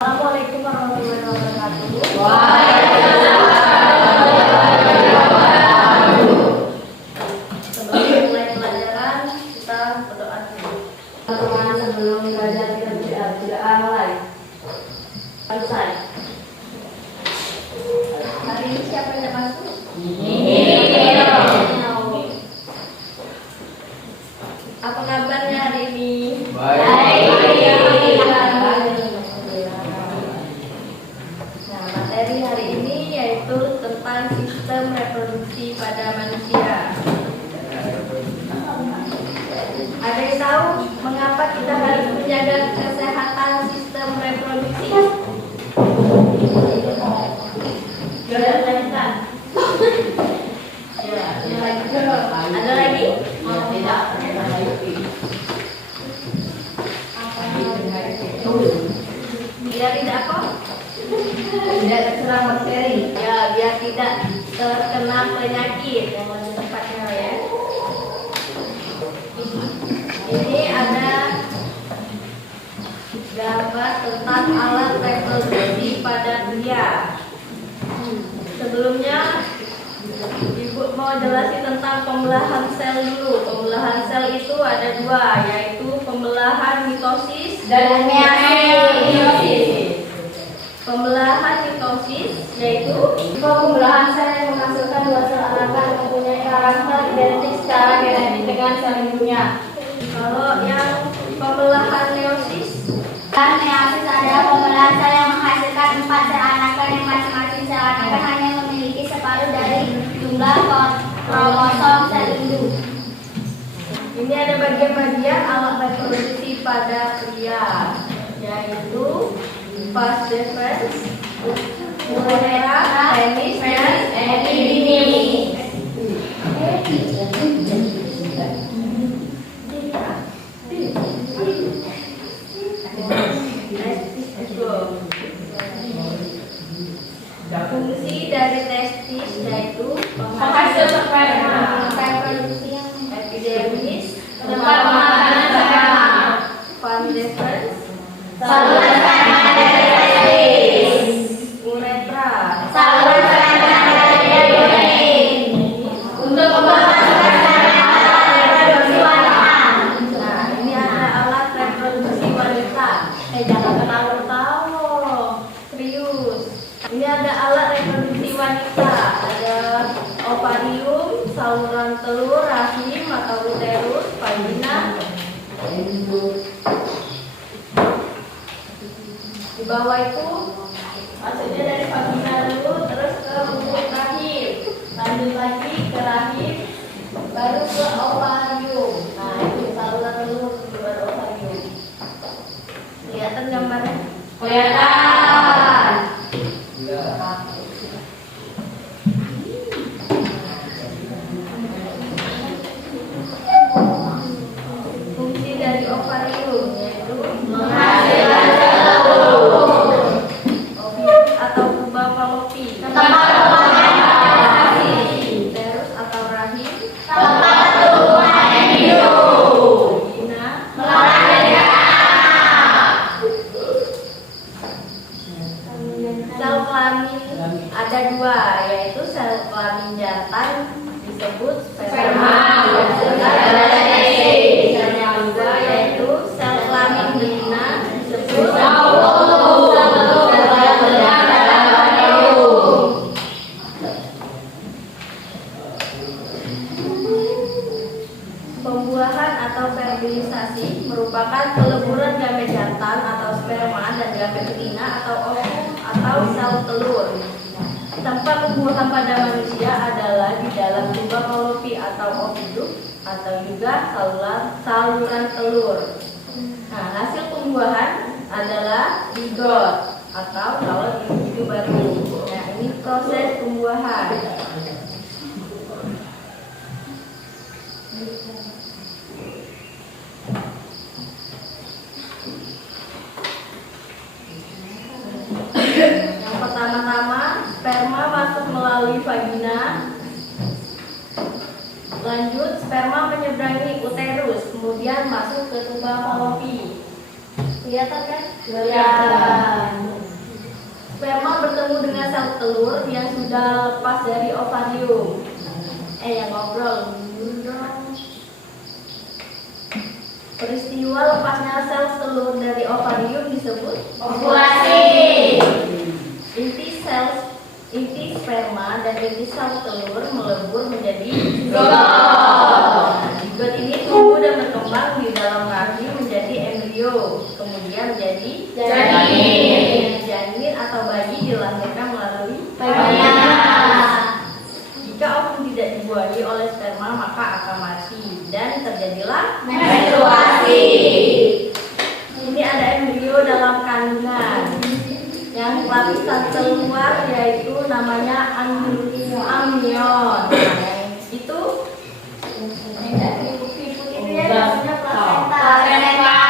Assalamualaikum warahmatullahi wabarakatuh. Sebelum mulai pelajaran, kita berdoa dulu. Teman-teman, sebelum belajar kita berdoa mulai. Selesai. Hari ini siapa yang masuk? Apa kabarnya hari ini? Baik. Nah, materi hari ini yaitu tentang sistem reproduksi pada manusia. Ada yang tahu mengapa kita harus menjaga kesehatan sistem reproduksi? Ada lagi? Biar tidak apa? Tidak terkena bakteri. Ya, biar tidak terkena penyakit yang lebih tepatnya ya. Ini ada gambar tentang alat reproduksi pada pria. Sebelumnya Ibu mau jelasin tentang pembelahan sel dulu. Pembelahan sel itu ada dua, yaitu pembelahan mitosis dan meiosis. Pembelahan mitosis yaitu pembelahan sel yang menghasilkan dua sel anakan yang mempunyai karakter identik secara genetik dengan sel ibunya. Kalau yang pembelahan meiosis adalah pembelahan sel yang menghasilkan 4 sel anakan yang masing-masing sel anakan hanya memiliki separuh dari jumlah kromosom sel induk. Ini ada bagian-bagian alat reproduksi pada pria, yaitu vas deferens, urethra, penis, dan epididymis. Fungsi dari testis yaitu penghasil sperma, epidermis, tempat penyimpanan sperma, vas deferens, saluran sperma dari testis, uretra, saluran sperma dari urin, untuk pembentukan sperma alat reproduksi wanita. Nah, ini ada alat reproduksi wanita. Jangan ketawa-ketawa, serius. Ini ada alat reproduksi wanita, ada ovarium, saluran telur, rahim atau uterus, vagina. Di bawah itu maksudnya dari vagina dulu, terus ke lubuk rahim, lanjut lagi ke rahim, baru ke ovarium. Nah, itu saluran telur, baru ovarium. Kelihatan gambarnya? Kelihatan. Fungsi dari ovarium yaitu menghasilkan telur. Ovium atau kubah fallopi, tempat pembuahan uterus atau rahim, tempat tumbuhan embrio, vagina, melahirkan anak. Sel kelamin ada dua, yaitu sel kelamin jantan disebut sperma dihasilkan dari testis. Dan yang kedua yaitu sel kelamin betina disebut ovum terletak dalam ovarium. Pembuahan atau fertilisasi merupakan peleburan gamet jantan atau sperma dan gamet betina atau ovum atau sel telur. Tempat pembuahan pada manusia adalah di dalam kubah fallopi atau oviduk atau juga saluran telur. Nah, hasil pembuahan adalah zigot atau kalau individu baru. Nah, ini proses pembuahan. Yang pertama-tama sperma masuk melalui vagina, lanjut sperma menyeberangi uterus, kemudian masuk ke tuba fallopi. Kelihatan kan? Kelihatan. Sperma bertemu dengan sel telur yang sudah lepas dari ovarium. Yang ngobrol dulu dong. Peristiwa lepasnya sel telur dari ovarium disebut Ovulasi. Inti sperma dan inti sel telur melebur menjadi Zigot. Zigot ini tumbuh dan berkembang di dalam rahim menjadi embrio, kemudian menjadi janin atau bayi dilahirkan melalui Vagina. Jika ovum tidak dibuahi oleh sperma maka akan mati dan terjadilah Menstruasi. Ini ada embrio dalam kandungan. Yang lapisan keluar yaitu namanya amnion. Itu itu ya namanya plasenta.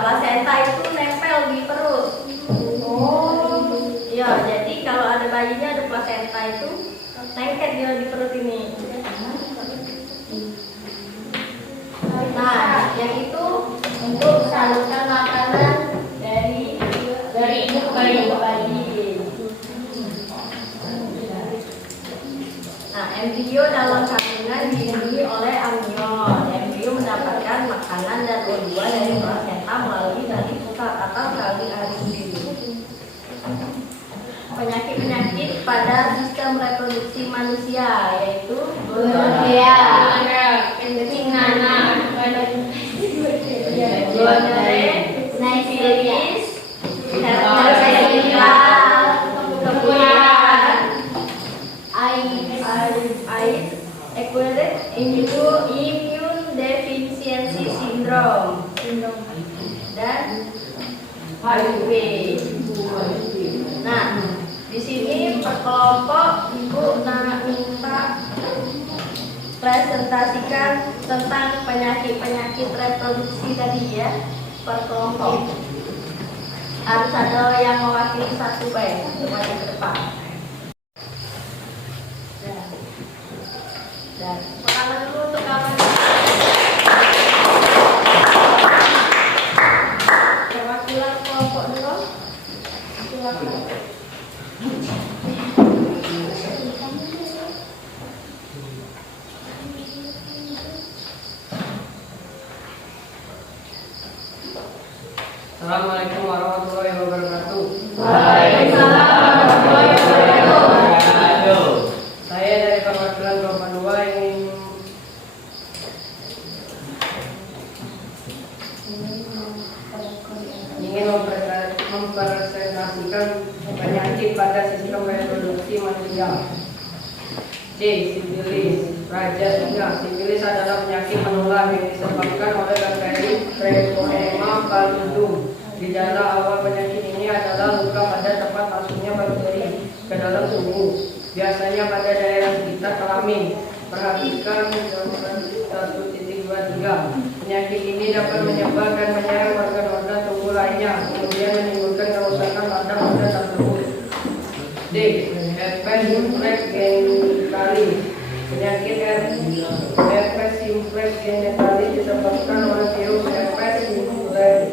Plasenta itu nempel di perut. Ya, jadi kalau ada bayinya ada plasenta itu lengket dia di perut ini. Nah, yang itu untuk salurkan makanan dari ibu ke bayi. Nah, embrio dalam kandungan dilindungi oleh amnion. Embrio mendapatkan makanan dan O2 dari plasenta melalui tali pusat atau tali arisin. Penyakit-penyakit pada sistem reproduksi manusia yaitu Gonorrea, kencing anak, gonorrea, sifilis, herpes, kemudian AIDS, acquired immune deficiency syndrome, dan HIV. Nah, di sini per kelompok Ibu minta presentasikan tentang penyakit-penyakit reproduksi tadi ya, per kelompok. Harus ada yang mewakili satu untuk maju ke depan. Dan pertama dulu untuk kawan perwakilan kelompok dulu. Silakan. Assalamualaikum warahmatullahi wabarakatuh. Waalaikumsalam warahmatullahi wabarakatuh. Saya dari perwakilan kelompok 2 ingin mempresentasikan penyakit pada sistem reproduksi manusia. C. Sifilis. Raja singa. Sifilis adalah penyakit menular yang disebabkan oleh bakteri Treponema pallidum. Gejala awal penyakit ini adalah luka pada tempat masuknya bakteri ke dalam tubuh, biasanya pada daerah sekitar kelamin. Perhatikan 1.23. Penyakit ini dapat menyebar dan menyerang organ-organ tubuh lainnya, kemudian menimbulkan kerusakan pada organ tersebut. D. Herpes simplex genitaliis. Penyakit herpes simplex genitaliis disebabkan oleh virus herpes simplex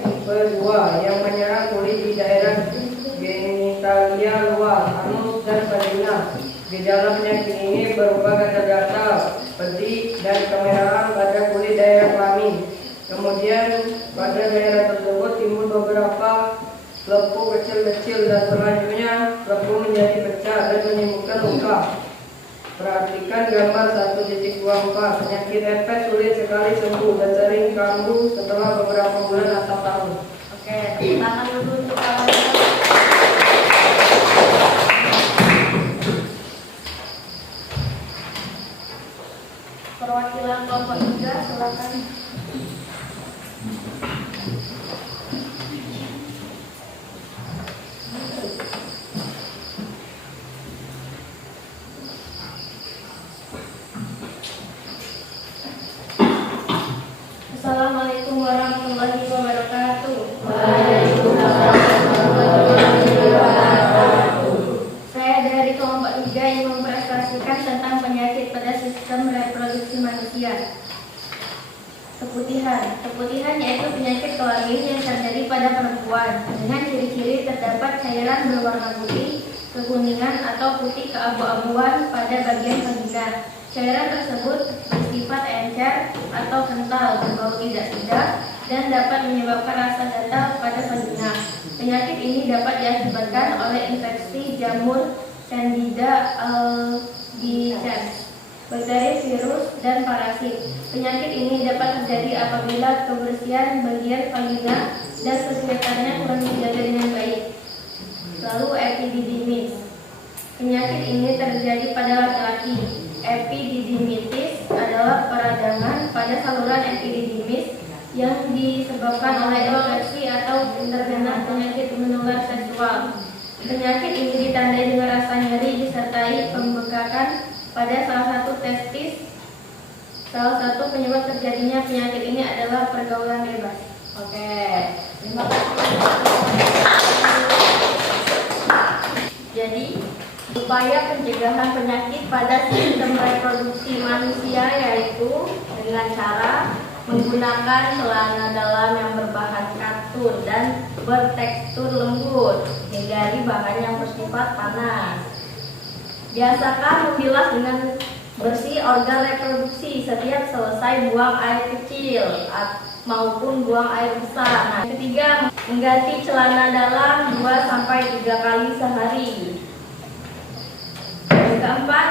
tipe 2 yang menyerang kulit di daerah genitalia luar, anus dan vagina. Gejala penyakit ini berupa gatal-gatal, pedih, dan kemerahan pada kulit daerah kelamin. Kemudian pada daerah tersebut timbul beberapa lepu kecil-kecil dan selanjutnya lepu menjadi pecah dan menimbulkan luka. Perhatikan gambar 1.24. Penyakit herpes sulit sekali sembuh dan sering kambuh setelah beberapa bulan atau tahun. Oke, tepuk tangan dulu untuk kawan. Perwakilan kelompok 3, silakan. Assalamualaikum warahmatullahi wabarakatuh. Waalaikumsalam warahmatullahi wabarakatuh. Saya dari kelompok 3 ingin mempresentasikan tentang penyakit pada sistem reproduksi manusia. Keputihan keputihan yaitu penyakit kelamin yang terjadi pada perempuan. Dengan ciri-ciri terdapat cairan berwarna putih, kekuningan atau putih keabu-abuan pada bagian vagina. Cairan tersebut bersifat encer atau kental, berbau tidak sedap, dan dapat menyebabkan rasa gatal pada vagina. Penyakit ini dapat diakibatkan oleh infeksi jamur Candida albicans, bakteri, virus, dan parasit. Penyakit ini dapat terjadi apabila kebersihan bagian vagina dan sekitarnya kurang dijaga dengan baik. Lalu epididymis. Penyakit ini terjadi pada laki-laki. Epididymitis adalah peradangan pada saluran epididymis yang disebabkan oleh infeksi atau terkena penyakit menular seksual. Penyakit ini ditandai dengan rasa nyeri disertai pembekakan pada salah satu testis. Salah satu penyebab terjadinya penyakit ini adalah pergaulan bebas. Oke, terima kasih. Jadi, upaya pencegahan penyakit pada sistem reproduksi manusia yaitu dengan cara menggunakan celana dalam yang berbahan katun dan bertekstur lembut, hindari bahan yang bersifat panas. Biasakan membilas dengan bersih organ reproduksi setiap selesai buang air kecil maupun buang air besar. Nah, ketiga, mengganti celana dalam 2-3 kali sehari. Yang keempat,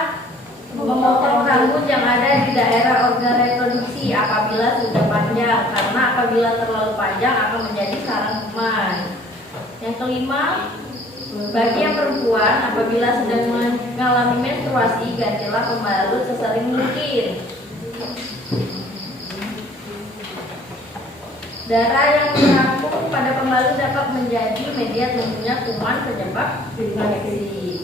memotong rambut yang ada di daerah organ reproduksi apabila sudah panjang, karena apabila terlalu panjang akan menjadi sarang kuman. Yang kelima, bagi yang perempuan apabila sedang mengalami menstruasi, gantilah pembalut sesering mungkin. Darah yang merampung pada pembalut dapat menjadi media tumbuhnya kuman penyebab infeksi.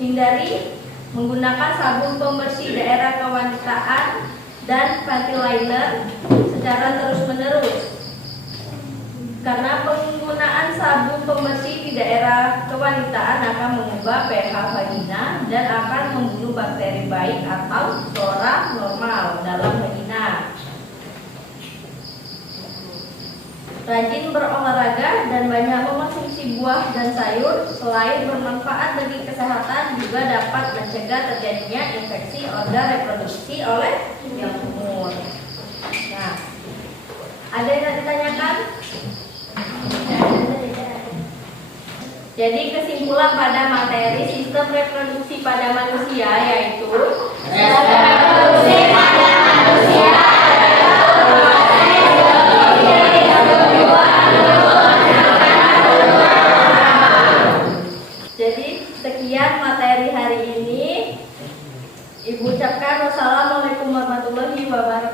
Hindari menggunakan sabun pembersih daerah kewanitaan dan panty liner secara terus-menerus. Karena penggunaan sabun pembersih di daerah kewanitaan akan mengubah pH vagina dan akan membunuh bakteri baik atau flora normal dalam vagina. Rajin berolahraga dan banyak mengonsumsi buah dan sayur selain bermanfaat bagi kesehatan juga dapat mencegah terjadinya infeksi organ reproduksi oleh yang umur. Nah, ada yang ditanyakan? Jadi kesimpulan pada materi sistem reproduksi pada manusia yaitu reproduksi pada manusia Ibu ucapkan wassalamualaikum warahmatullahi wabarakatuh.